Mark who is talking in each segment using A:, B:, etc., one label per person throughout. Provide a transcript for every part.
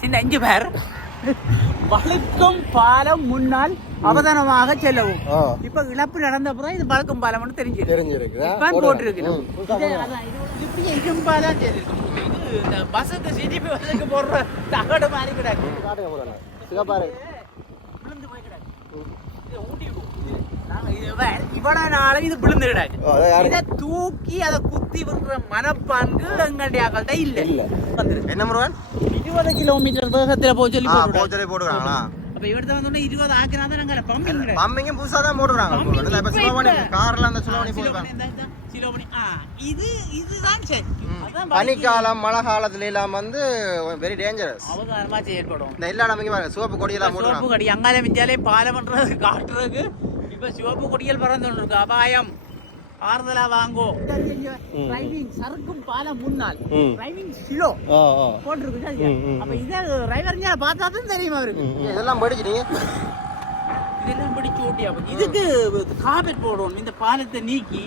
A: சின்ன அஞ்சு பேர். வழுக்கும் பாலம் முன்னால் அவதானமாக செல்லவும். இப்ப இழப்பு நடந்த அப்புறம் இது வழுக்கும் பாலம்னு தெரிஞ்சிருக்கு.
B: தெரிஞ்சிருக்கு.
A: இப்ப போட்டிருக்கு
B: ம், புதுசா
A: இது அதான், இது ஒரு- இப்படியே இரும்பாலா இந்த பஸ்ஸுக்கு பஸ்ஸுக்கு போடுற தகடு மாதிரி கிடக்கு.
B: காட்டுங்க போறாங்க சிவப்பாரு
A: விழுந்து போய் கிடக்கு இது ஊட்டி போ. இது நாங்க இது வே- இவ்வளவு நாளும் இது தூக்கி அதை குத்தி விடுற மனப்பான்கு எங்களுடைய ஆக்கள்கிட்ட இல்ல.
B: இல்ல. என்ன முருகன்?
A: இருபது கிலோமீட்டர் வேகத்துல போக சொல்லி போட்டுவிடாங்க.
B: போச்சலே போடுறாங்களா
A: அப்ப இவர்தான் வந்தோடனே இருபது ஆக்கினா தான் நாங்க பம்பிங்.
B: பம்பிங்கும் புதுசா தான் போடுறாங்க இப்ப
A: இப்ப.
B: கார்ல அந்த
A: சிலோமணி இந்த சிலோமணி. ஆ, இது இதுதான் சரி. அதான்
B: பனிக்காலம் மழை காலத்துல எல்லாம் வந்து வெரி டேஞ்சரஸ்
A: அவதானமா செயல்படும்.
B: இந்த எல்லா இடமே பாருங்க சிவப்பு கொடியெல்லாம்
A: சிவப்பு
B: போடுறாங்க
A: கொடி அங்காலே மிஞ்சாலே பாலம் பண்றது காட்டுறதுக்கு இப்ப சிவப்பு கொடிகள் பறந்து இருக்கு அபாயம். ஆறுதலா வாங்கோ. டிரைவிங் சறுக்கும் பாலம் முன்னால். டிரைவிங் ஸ்லோ போட்டிருக்கு அப்ப இதை டிரைவர் பார்த்தா தான் தெரியுமா அவருக்கு.
B: இதெல்லாம் படிச்சிட்டீங்க?
A: இதெல்லாம் பிடிச்சு ஓட்டியா? இதுக்கு காபெட் போடணும். இந்த பாலத்தை நீக்கி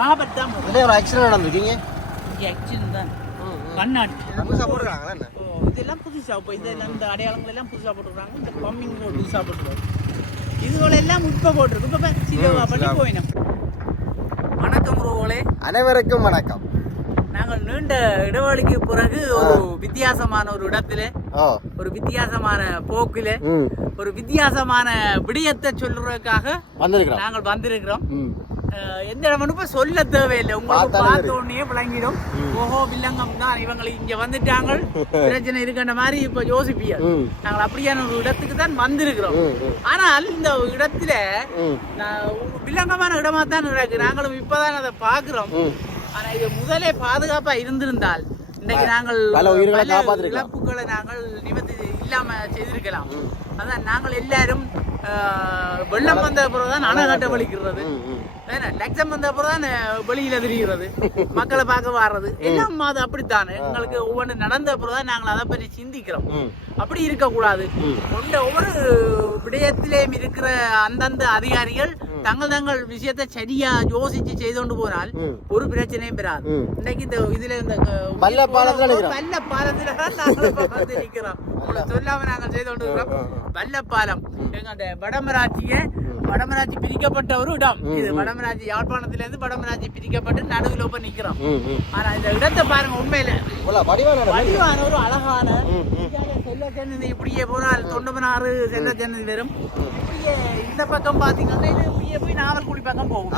A: காபெட் தான்
B: ஒரு ஆக்சிடென்ட் நடந்துருக்கீங்க
A: இங்க ஆக்சிடென்ட் தான். கண்ணாடி.
B: புதுசா
A: ஓ, இதெல்லாம் புதுசா. இப்போ இதெல்லாம் இந்த அடையாளங்கள் எல்லாம் புதுசா போட்டுருக்காங்க. இந்த பம்பிங் புதுசா போட்டுருக்காங்க. இதுகளை எல்லாம் இப்ப போட்டிருக்கு இப்ப சிலவா பண்ணி. போயினோம். வணக்கம் உறவுகளே.
B: அனைவருக்கும் வணக்கம்.
A: நாங்கள் நீண்ட இடைவெளிக்கு பிறகு ஒரு வித்தியாசமான ஒரு இடத்துல ஒரு வித்தியாசமான போக்கில ஒரு வித்தியாசமான விடயத்தை சொல்றதுக்காக நாங்கள் வந்திருக்கிறோம். எந்த இடம்னு இப்ப சொல்ல தேவையில்லை. உங்களுக்கு பார்த்த உடனே விளங்கிடும். ஓஹோ வில்லங்கம் தான். இவங்க இங்க வந்துட்டாங்க பிரச்சனை இருக்கின்ற மாதிரி இப்ப யோசிப்பிய நாங்கள் அப்படியான ஒரு இடத்துக்கு தான் வந்திருக்கிறோம். ஆனால் இந்த இடத்துல வில்லங்கமான இடமா தான் இருக்கு நாங்களும் இப்பதான் அதை பாக்குறோம் ஆனா இது முதலே பாதுகாப்பா இருந்திருந்தால் இன்னைக்கு நாங்கள்
B: பல.
A: இழப்புகளை நாங்கள் நிவர்த்தி இல்லாம செய்திருக்கலாம். அதான் நாங்கள் எல்லாரும் வெள்ளம் வந்த பிறகுதான் அணைகட்ட வலிக்கிறது.
B: ம் ம்.
A: வேணா, லட்சம் வந்த அப்புறம் தான் வெளியில தெரிகிறது. மக்களை பார்க்க வர்றது எல்லாம் அது அப்படித்தான்? எங்களுக்கு ஒவ்வொன்று நடந்த அப்புறம் தான் நாங்கள் அதை பற்றி சிந்திக்கிறோம். அப்படி இருக்கக்கூடாது. கொண்ட ஒவ்வொரு விடயத்திலேயும் இருக்கிற அந்தந்த அதிகாரிகள் தங்கள் தங்கள் விஷயத்தை சரியா யோசிச்சு செய்து கொண்டு போனால். ஒரு பிரச்சனையும் பெறாது. இன்னைக்கு இந்த இதுல இந்த
B: பல்ல பாலத்துல.
A: பல்ல பாலத்துல நாங்கள் நிக்கிறோம் சொல்லாம நாங்கள் செய்து கொண்டு இருக்கிறோம் வல்லப்பாலம் எங்க வடமராட்சிய வடமராட்சி பிரிக்கப்பட்ட ஒரு இடம் இது வடமராட்சி யாழ்ப்பாணத்துல இருந்து வடமராட்சி பிரிக்கப்பட்டு நடுவில் இப்ப நிக்கிறோம். ஆனா இந்த இடத்தை பாருங்க உண்மையில.
B: வடிவான
A: ஒரு அழகான.
B: ம் ம்.
A: இந்தியாவில செல்வ சன்னதி இப்படியே போனால் தொண்டமனாறு செல்வ சன்னதி வரும் இப்படியே இந்த பக்கம் பாத்தீங்கன்னா இது இப்படியே போய் நாவல்குடி பக்கம் போகும்.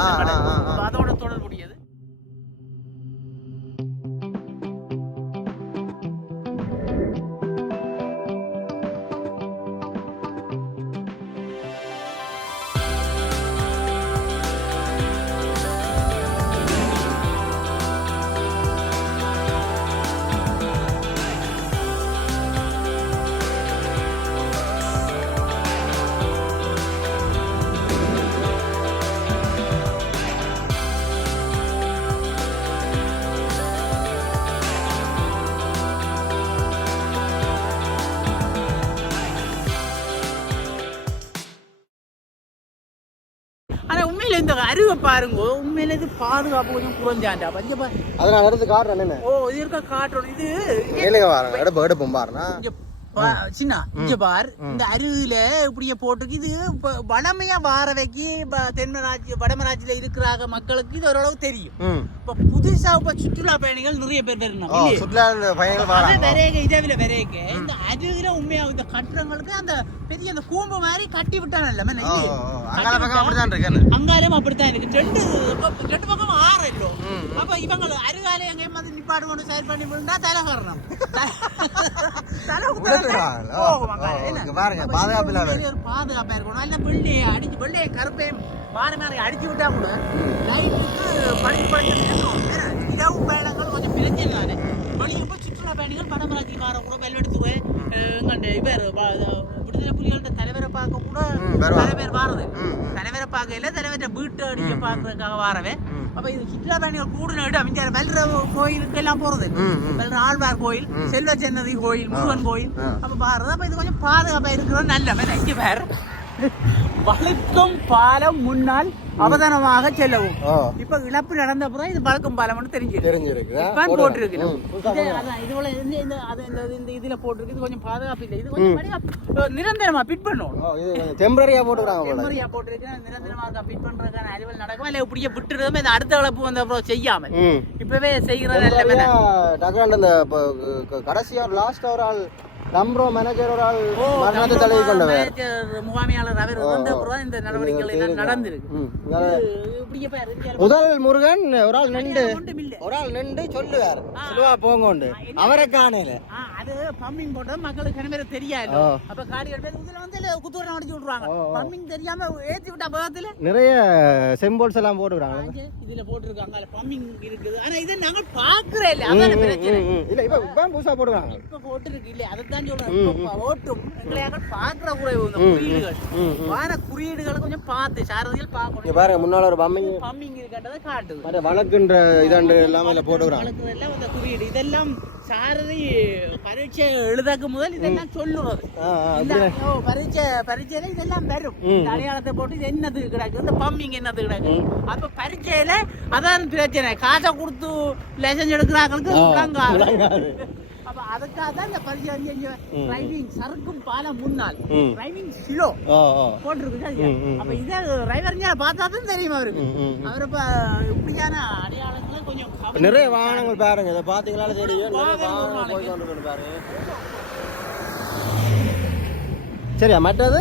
A: அருவை பாருங்க உண்மையில இது பாதுகாப்பு கொஞ்சம் குறைஞ்சாண்டா? பஞ்ச பா-
B: அது நான் எடுத்து காட்டுறேன் என்ன
A: ஓ இது இருக்க காட்டணும் இது
B: எடுப்போம் பாருண்ணா.
A: இங்க பா- சின்ன இங்க பார். இந்த அருவில இப்படியே போட்டுருக்கு. இது வடமையா வாரவைக்கு இப்ப தென்மராட்சி வடமராட்சியில இருக்கிறாங்க மக்களுக்கு இது ஓரளவு தெரியும். இப்ப புதுசா இப்ப சுற்றுலா பயணிகள் நிறைய பேர் வரணும்?
B: சுற்றுலா பயணிகள்
A: விரைக இதவில விரைக. இந்த அருவில உண்மையா இந்த கட்டுறவங்களுக்கு அந்த பெரிய அந்த கூம்பு மாதிரி கட்டி விட்டானல்ல மேல
B: ஓ
A: இல்லையே?
B: ஓ,
A: கட்டி
B: அங்கால பக்கம்
A: விட்டா-
B: அப்படிதான் இருக்கு
A: அங்காலும் அப்படித்தான் இருக்கு. ரெண்டு ரெண்டு பக்கம் ஆறு இல்லோ அப்ப இவங்க அருகாலே எங்கேயும் வந்து நிப்பாடு கொண்டு செயல் பண்ணி விழுந்தா தலை கறணும். தலை
B: இங்க பாருங்க, பாதுகாப்பு
A: ஒரு பாதுகாப்பா இருக்கணும். இல்ல வெள்ளையை அடிச்சு வெள்ளையை கருப்பையும் வான மேலே அடிச்சு விட்டா கூட லைட்டுக்கு படிச்சு நிற்கும் ஏன்னா, இரவு பயணங்கள் கொஞ்சம் பிரச்சனை தானே வெளியே போய் சுற்றுலா பயணிகள் படமராட்சிக்கார கூட வெள்ளெடுத்து எங்கள்கிட்ட இவர் விடுதலை புலிகள்கிட்ட தலைவரை பார்க்க கூட. பல பேர் வாரது. தலைவரை பார்க்கல தலைவரை வீட்டு அடிக்க பார்க்கறதுக்காக வாரவே. அப்ப இது சுற்றுலா பயணிகள் கூடின இடம் இங்க வெல்ற கோயிலுக்கு எல்லாம் போறது. வெல்ற ஆழ்வார் கோயில் செல்வ சன்னதி கோயில் முருகன் கோயில். அப்ப பாருறது அப்ப இது கொஞ்சம் பாதுகாப்பா இருக்கிறது நல்ல. அஞ்சு பேர் வழுக்கும் பாலம் முன்னால் அவதானமாக செல்லவும். இப்ப இழப்பு நடந்த அப்புறம் இது பழக்கம் பாலம்னு தெரிஞ்சிருக்கு.
B: தெரிஞ்சிருக்குதா?
A: இப்ப போட்டிருக்கு
B: ம், புதுசா
A: இது அதான் இது போல இந்த இந்த அது இந்த இந்த இதுல போட்டிருக்கு. இது கொஞ்சம் பாதுகாப்பு இல்லை. இது கொஞ்சம் நிரந்தரமா பிட்
B: இது டெம்பரரியா போட்டுக்கிறாங்க போல.
A: டெம்பரரியா போட்டிருக்கு நிரந்தரமாக பிட் பண்றதுக்கான அறிவல் நடக்கும்? இல்ல இப்படியே விட்டுறதுமே இந்த அடுத்த இழப்பு வந்த அப்புறம் செய்யாம இப்பவே செய்யறது எல்லாமே
B: டெம்பரரியா டக்குனு அந்த இப்போ க- கடைசியா லாஸ்ட் ஒரு ஆள் நம்புறோ மேனேஜர் ஒரு ஆள் மரணத்தை தழுவி கொண்டவர்
A: முகாமையாளர் அவர் வந்த அப்புறம் இந்த நடவடிக்கைகள் எல்லாம் நடந்திருக்கு.
B: முதல் முருகன் ஒரு ஆள் நின்று ஒரு ஆள் நின்று சொல்லுவார். சிலுவா போங்கோண்டு. அவரை காணல.
A: அது பம்பிங் போட்டது மக்களுக்கு பேர் தெரியாது. அப்ப பேர் இதுல வந்து குத்தூரம் அடிச்சு விட்டுருவாங்க. பம்பிங் தெரியாம ஏத்தி விட்டா பக்கத்துல?
B: நிறைய செம்போல்ஸ் எல்லாம் போட்டுக்கிறாங்க
A: அங்கே இதுல போட்டிருக்காங்க. பம்பிங் இருக்குது. ஆனா இதை நாங்க பாக்குறே இல்ல. அதான பிரச்சனை.
B: இல்ல இப்ப இப்ப புதுசா போட்டுக்கிறாங்க
A: இப்ப போட்டிருக்கு இல்ல அதைத்தான் சொல்றேன். இப்ப ஓட்டும். எங்களையாக பாக்குற குறைவு இந்த குறியீடுகள் வார குறியீடுகளை கொஞ்சம் பார்த்து சாரதிகள்
B: இங்க
A: பார்க்கணும்
B: பாருங்க முன்னால ஒரு பம்மிங்
A: பம்பிங் இருக்கின்றதை காட்டுது.
B: வழக்குன்ற இதாண்டு எல்லாமே போட்டுக்கிறாங்க
A: வழக்குதெல்லாம் அந்த குறியீடு இதெல்லாம் சாரதி பரீட்சை எழுதாக்கு முதல் இதெல்லாம் சொல்லுறது பரீட்சை பரீட்சையில இதெல்லாம் வரும். அடையாளத்தை போட்டு இது என்னது கிடக்கு? இந்த பம்பிங் என்னது கிடக்கு? அப்ப பரீட்சையில அதான் பிரச்சனை. காசை கொடுத்து லைசன்ஸ் எடுக்கிறாங்களுக்கு அதுக்காக தான் இந்த வந்து டிரைவிங் சறுக்கும் பாலம் முன்னால். டிரைவிங் ஸ்லோ போட்டிருக்கு? அப்ப இதே டிரைவர் பார்த்தா தான் தெரியும் அவருக்கு. அவர் இப்ப இப்படியான அடையாளங்களை கொஞ்சம்
B: நிறைய வாகனங்கள் பாருங்க. இதை பாத்தீங்களா தெரியும் பாருங்க சரியா மற்றது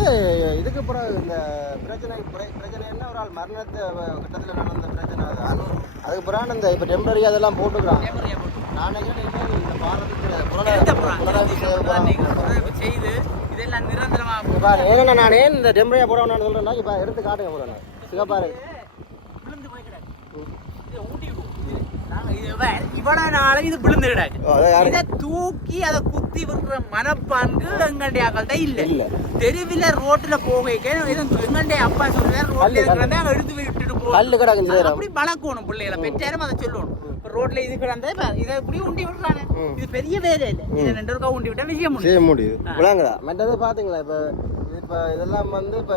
B: இதுக்கு அப்புறம் இந்த பிரச்சனை பிர- பிரச்சனை என்ன? ஒரு ஆள் மரணத்தை கிட்டத்துல நடந்த பிரச்சனை அது. அதுக்கு பிறகு இந்த இப்போ டெம்பரரி அதெல்லாம் போட்டுக்கிறாங்க
A: செய்து இதெல்லாம் நிரந்தரமா
B: ஏன்னா இந்த சொல்றேன்னா இப்போ எடுத்து காட்டுங்க போறேன் சிவப்பாரு
A: விழுந்து ஊட்டி இது இவ்வளவு நாளும் இது இதை தூக்கி அதை குத்தி விடுற மனப்பான்கு எங்கடைய ஆக்கள்கிட்ட இல்ல
B: இல்ல.
A: தெருவில ரோட்டுல போகைக்கு அப்பா சொல்றாரு ரோட்ல இருக்கிறத எடுத்து விட்டுட்டு போ அப்படி பழக்கணும் பிள்ளைகளை பெற்றாரும் அதை சொல்லணும் ரோட்ல இது கிடந்தா இதை இப்படி உண்டி விடுறானே. இது பெரிய வேலை இல்ல. இதை ரெண்டு ரூபா உண்டி விட்டா விஷயம் முடியும்
B: செய்ய முடியுது. விளங்குதா? மற்றது பாத்தீங்களா இப்ப? இப்ப இதெல்லாம் வந்து இப்ப.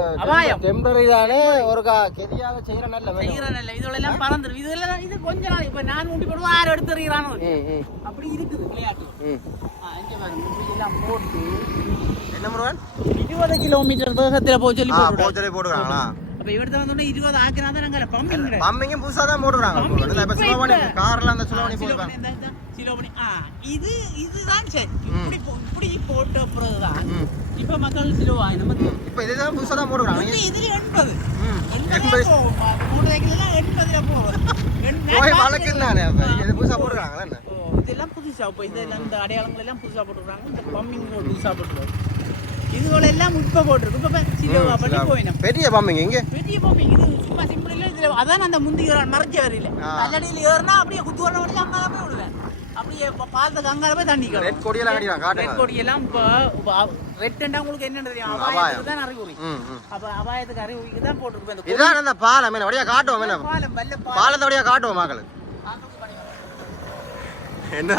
B: டெம்பரரி தானே ஒரு கெதியாக செய்யற நல்ல வேலை.
A: செய்யறேன் இல்ல இதெல்லாம் பறந்துரும். இதெல்லாம் இது கொஞ்ச நாள். இப்ப நான் உண்டி போடுவோம் எடுத்துறீங்களானோ
B: ம், ம்,
A: அப்படி இருக்குது விளையாட்டு. பாருங்க. எல்லாம் போட்டு
B: என்ன முருகன்?
A: இருபது கிலோமீட்டர் வேகத்துல போய் சொல்லி போட்டு
B: போச்சலே போடுறாங்களா
A: அப்ப இவர்த்த வந்தோடனே இருபது ஆக்கினா தான் நாங்க பம்பிங்
B: பம்பிங்கும் புதுசா தான் போடுறாங்க. இப்ப சுலோவணி கார்ல அந்த சுலோவணி போடுறாங்க.
A: சிலோபணி ஆ இது இதுதான் சரி. இப்படி இப்படி போட்ட பிறகுதான் இப்ப மக்கள் சிலுவா நம்ம
B: இப்ப இதுதான் புதுசா தான் போடுறாங்க.
A: இது இதுல எண்பது. எண்பது. மூணு எண்பதுல போகும்.
B: வழக்கு தானே இது புதுசா
A: ஓ, இதெல்லாம் புதுசா. இப்போ இதெல்லாம் இந்த அடையாளங்கள் எல்லாம் புதுசா போட்டுருக்காங்க இந்த பம்பிங் புதுசா போட்டுருக்காங்க இதுகளை எல்லாம் இப்ப போட்டிருக்கு இப்ப சிலுவா பண்ணி போயினோம்.
B: பெரிய பம்பிங் இங்க
A: பெரிய பம்பிங் இது சும்மா சிம்பிள் இல்ல இதுல அதான் அந்த முந்திக்கிற மறைச்ச வரையில. கல்லடியில் ஏறினா அப்படியே குத்து வரணும் வழியா அங்கால போய் விடுவேன். அப்படியே இப்ப பாலத்துக்கு அங்கால போய் தண்ணி
B: ரெட் கொடியெல்லாம் கட்டிடுறாங்க காட்டுங்க.
A: ரெட் கொடி எல்லாம் இப்போ ரெட்டுண்டா உங்களுக்கு என்ன தெரியும்? அபாயத்துக்கு தான் அறிகுறி அப்ப அபாயத்துக்கு அறிகுறிக்கு தான் போட்டிருப்பேன்
B: இதுதான் அந்த பாலம் என்ன வழியா காட்டுவோம் என்ன?
A: பாலம் வல்ல
B: பாலத்தை வழியா காட்டுவோம் மக்களுக்கு என்ன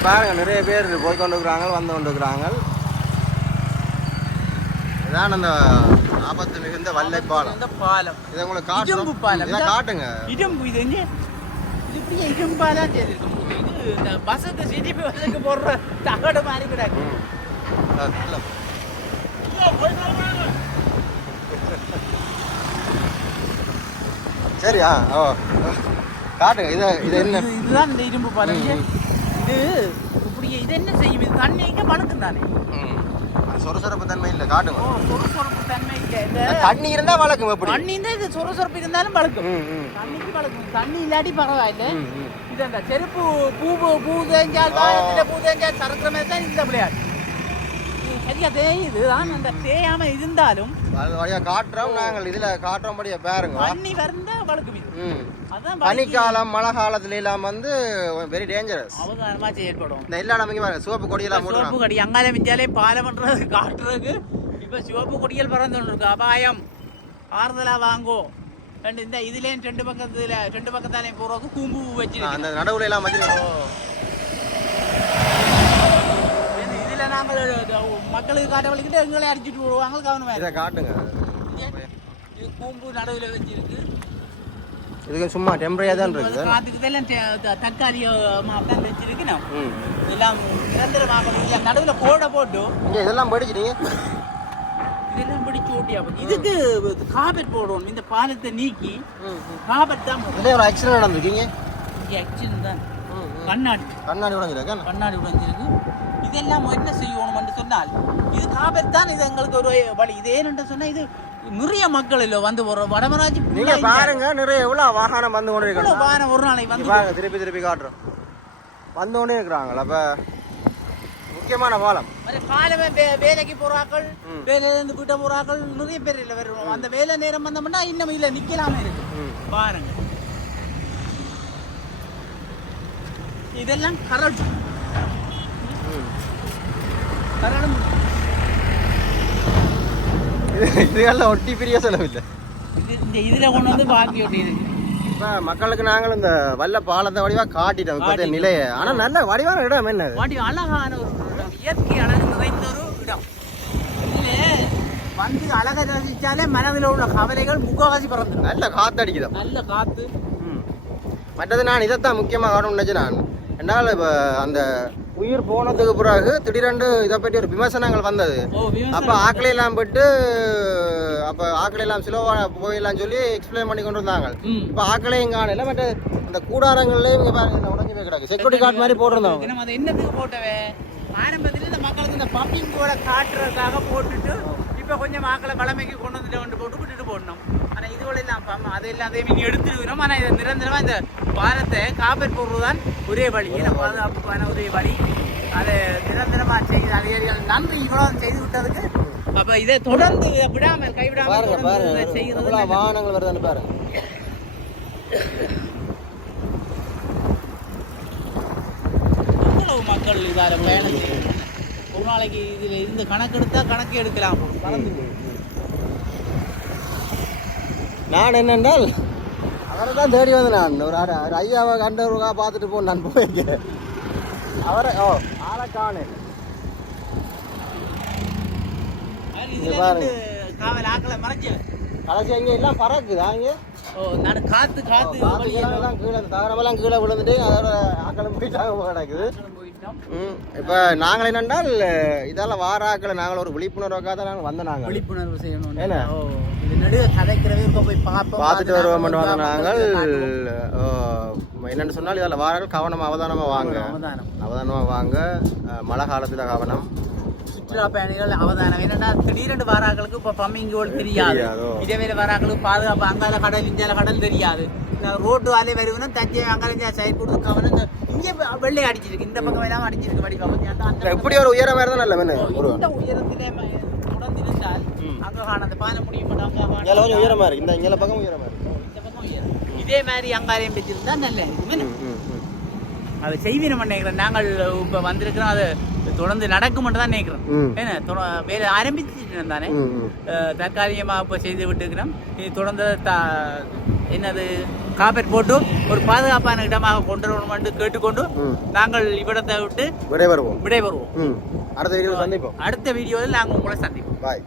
A: இருபத்தி ஐம்பது ரூபா
B: இங்க பாருங்க நிறைய பேர் போய் கொண்டு இருக்கிறாங்க வந்து கொண்டு இருக்கிறாங்க இதான் அந்த ஆபத்து மிகுந்த வல்லை பாலம்
A: இந்த பாலம்.
B: இதை உங்களுக்கு
A: இரும்பு
B: காட்டுறோம்
A: பாலம்.
B: இதை காட்டுங்க.
A: இரும்பு இது என்ன? இது இப்படியே இரும்பாலா செய்திருக்கு இது இந்த பஸ்ஸுக்கு சிடிபி பஸ்ஸுக்கு போடுற தகடு மாதிரி கிடக்கு.
B: சரியா? ஓ. காட்டுங்க இது இது என்ன?
A: இது- இதுதான் இந்த இரும்பு பாலம் இது. இப்படியே இது என்ன செய்யும்? இது தண்ணி எங்க மணக்கும் தானே
B: சொரசொரப்பு தன்மை இல்லை காட்டுங்க.
A: சொரசொரப்பு தன்மை இல்லை.
B: தண்ணி இருந்தா வழக்கம் எப்படி?
A: தண்ணி இருந்தா இது சொரசொரப்பு இருந்தாலும் பழக்கும்
B: ம் ம்.
A: தண்ணிக்கு பழக்கும் தண்ணி இல்லாட்டி பரவாயில்ல. இது அந்த செருப்பு பூ பூ- தேஞ்சால் வாரத்துல பூ தேஞ்சால் சறுக்கிற மாதிரி தான் இந்த விளையாட்டு. சரியா தேயுது. தான் அந்த தேயாம இருந்தாலும்
B: காட்டுறோம் நாங்கள். இதுல காட்டுறோம்படியா பாருங்க.
A: தண்ணி வந்தா வழுக்கும் இது.
B: ம்.
A: அதான்
B: பனிக்காலம் மழை காலத்துல எல்லாம் வந்து வெரி டேஞ்சரஸ்
A: அவதானமா செயல்படும்
B: இந்த எல்லா நம்பிக்கை பாருங்க சிவப்பு கொடியெல்லாம்
A: சிவப்பு கொடி அங்கால மிஞ்சாலே பாலம் பண்றது காட்டுறதுக்கு இப்ப சிவப்பு கொடிகள் பறந்து இருக்கு அபாயம். ஆறுதலா வாங்கோ. ரெண்டு இந்த இதுலயும் ரெண்டு பக்கத்துல ரெண்டு பக்கத்தாலையும் போறதுக்கு கூம்பு வச்சு
B: அந்த நடுவுல எல்லாம்
A: இதுல நாங்கள் மக்களுக்கு காட்ட வலிக்கிட்டு எங்களை அடிச்சுட்டு விடுவாங்க கவனமா
B: இதை காட்டுங்க.
A: கூம்பு நடுவில் வச்சிருக்கு.
B: இதுக்கு சும்மா டெம்பரரியாக தான் இருக்குது.
A: காத்துக்கு தக்காளி தான் வச்சிருக்கு நான்
B: ம்
A: இதெல்லாம் நிரந்தரமாக இல்லை. நடுவில் கோடை போட்டு.
B: இதெல்லாம் படிச்சிட்டீங்க
A: இதெல்லாம் பிடிச்சி ஓட்டியா. இதுக்கு காபெட் போடணும். இந்த பாலத்தை நீக்கி காபெட் தான்
B: இதே ஒரு ஆக்சிடென்ட் நடந்துருக்கீங்க?
A: ஆக்சிடென்ட் தான். கண்ணாடி.
B: கண்ணாடி உடஞ்சிருக்கேன்
A: கண்ணாடி உடைஞ்சிருக்கு. இதெல்லாம் என்ன செய்யணும் என்று சொன்னால் இது காபெட் தான். இது எங்களுக்கு ஒரு வழி. இது ஏன்னு சொன்னா இது நிறைய மக்கள் இல்லை வந்து ஒரு வடமராஜ்
B: நீங்க பாருங்க நிறைய எவ்வளவு வாகனம் வந்து கொண்டு இருக்காங்க
A: வாரம் ஒரு நாளைக்கு வந்து
B: பாருங்க திருப்பி திருப்பி காட்டுறோம். வந்து கொண்டே இருக்கிறாங்களா அப்ப முக்கியமான பாலம்.
A: வே- வேலைக்கு போறாக்கள்
B: ம்.
A: வேலையில இருந்து வீட்டை போறாக்கள் நிறைய பேர் இல்லை வருவோம் அந்த வேலை நேரம் வந்தோம்னா இன்னும் இல்ல நிக்கலாம இருக்கு. பாருங்க. இதெல்லாம் கரடு. கரடு
B: இது- இதுகெல்லாம் ஒட்டி பிரிய செலவில்லை.
A: இந்த இதுல கொண்டு வந்து பாக்கி ஒட்டி இருக்கு
B: இப்ப மக்களுக்கு நாங்கள் இந்த வல்ல பாலத்தை வடிவா காட்டிட்டோம். இப்போதைய நிலையை. ஆனா நல்ல வடிவான இடம் என்ன?
A: வாட்டி அழகான ஒரு இடம். இயற்கை அழகு நிறைந்த ஒரு இடம். இதுல வந்து அழகை ரசிச்சாலே மனதில் உள்ள கவலைகள் முகவாசி பறந்துடும்.
B: நல்ல காத்தடிக்குதோ.
A: நல்ல காத்து.
B: ம். மற்றது நான் இதைத்தான் முக்கியமாக காரணம் நினைச்சு நான். என்னால் இப்போ அந்த உயிர் போனதுக்கு பிறகு திடீரென்று இதை பற்றி ஒரு விமர்சனங்கள் வந்தது. அப்போ ஆக்களை எல்லாம் போட்டு அப்போ ஆக்களை எல்லாம் சிலவா போயிடலாம் சொல்லி எக்ஸ்பிளைன் பண்ணி கொண்டு வந்தாங்க
A: ம்.
B: இப்போ ஆக்களையும் காணல மற்ற இந்த கூடாரங்கள்லேயும் இங்கே பாருங்க உடஞ்சி போய் கிடக்கு. செக்யூரிட்டி கார்டு மாதிரி போட்டிருந்தோம்
A: நம்ம அதை என்னத்துக்கு போட்டவன் ஆரம்பத்தில் இந்த மக்களுக்கு இந்த பம்பிங் கூட காட்டுறதுக்காக போட்டுட்டு இப்போ கொஞ்சம் மக்களை வளமைக்கு கொண்டு வந்துட்டு கொண்டு போட்டு விட்டுட்டு போடணும். ஆனால் இதுவரை எல்லாம் பம் அது எல்லாத்தையும் இனி எடுத்துருக்கிறோம். ஆனால் இது நிரந்தரமாக இந்த பாலத்தை காப்பர் போடுறது தான் ஒரே வழி ஏன்னா பாதுகாப்புக்கான ஒரே வழி. அதை நிரந்தரமாக செய்து அதிகாரிகள் நன்றி இவ்வளோ செய்து விட்டதுக்கு. அப்போ இதை தொடர்ந்து விடாமல் கைவிடாமல்
B: பாருங்க. வாகனங்கள் வருதுன்னு பாருங்க.
A: எவ்வளவு மக்கள் இதால பயணம் செய்யுது ஒரு நாளைக்கு இதுல இருந்து கணக்கெடுத்தா கணக்கு எடுக்கலாம். பறந்து போய்.
B: நான் என்னென்றால் அவரை தான் தேடி வந்து நான். ஒரு ஒரு ஐயாவை கண்டவருக்கா பார்த்துட்டு போ நான் போயிருக்கேன் அவரை ஓ ஆளை
A: மறைச்சு
B: கடைசி அங்கே எல்லாம் பறக்குதா இங்கே?
A: நான் காத்து காத்து
B: கீழே தகரமெல்லாம் கீழே விழுந்துட்டு அதோட ஆக்களை போயிட்டாங்க கிடக்குது. இப்போ நாங்கள் என்னென்றால் இதால் வார ஆக்களை நாங்கள் ஒரு விழிப்புணர்வுக்காக தான் நாங்கள் வந்த நாங்கள்.
A: விழிப்புணர்வு செய்யணும் இது நடுவே கதைக்கிறவே இப்போ போய் பார்ப்போம்.
B: பார்த்துட்டு வருவோம் மட்டும் வந்த
A: பார்த்து
B: நாங்கள். என்னென்னு சொன்னால் இதில் வாரார்கள் கவனம் அவதானமாக வாங்க.
A: அவதானம்.
B: அவதானமாக வாங்க. மழை காலத்தில் கவனம்.
A: சுற்றுலா பயணிகள் அவதானம் என்னன்னா திடீரென்று வாராக்களுக்கு இப்போ பம்மிங் கோல் தெரியாது. இதே வேலை வாராக்களுக்கு பாதுகாப்பு அங்கால கடல் இஞ்சால கடல் தெரியாது. ரோட்டு வாலே வருவனும் தஞ்சை அங்கால சைட் கொடுத்து கவனம் இங்கே வெள்ளை அடிச்சிருக்கு. இந்த பக்கம் எல்லாம் அடிச்சிருக்கு
B: இப்படி ஒரு உயரமாக இருந்தால் நல்ல
A: இந்த உயரத்திலே. அங்க அந்த பானை முடிய அங்க
B: இந்த இங்கே பக்கம்
A: இந்த பக்கம் உயரம். இதே மாதிரி அங்காலயம் வச்சிருந்தா நல்ல அதை செய்வீனம் நினைக்கிறேன் நாங்கள் இப்போ வந்திருக்கிறோம். அது தொடர்ந்து நடக்கும் தான் நினைக்கிறோம். ஏன்னா வேலை ஆரம்பிச்சுட்டு தானே? தற்காலிகமாக இப்போ செய்து விட்டுருக்கிறோம். இது தொடர்ந்து த என்னது காப்பெட் போட்டு ஒரு பாதுகாப்பான இடமாக கொண்டு வரணும்னு கேட்டுக்கொண்டு
B: ம்.
A: நாங்கள் இவ்விடத்தை விட்டு விடைபெறுவோம்.
B: ம். அடுத்த வீடியோ சந்திப்போம்.
A: அடுத்த வீடியோவில் நாங்கள் உங்களை சந்திப்போம்.
B: பாய்.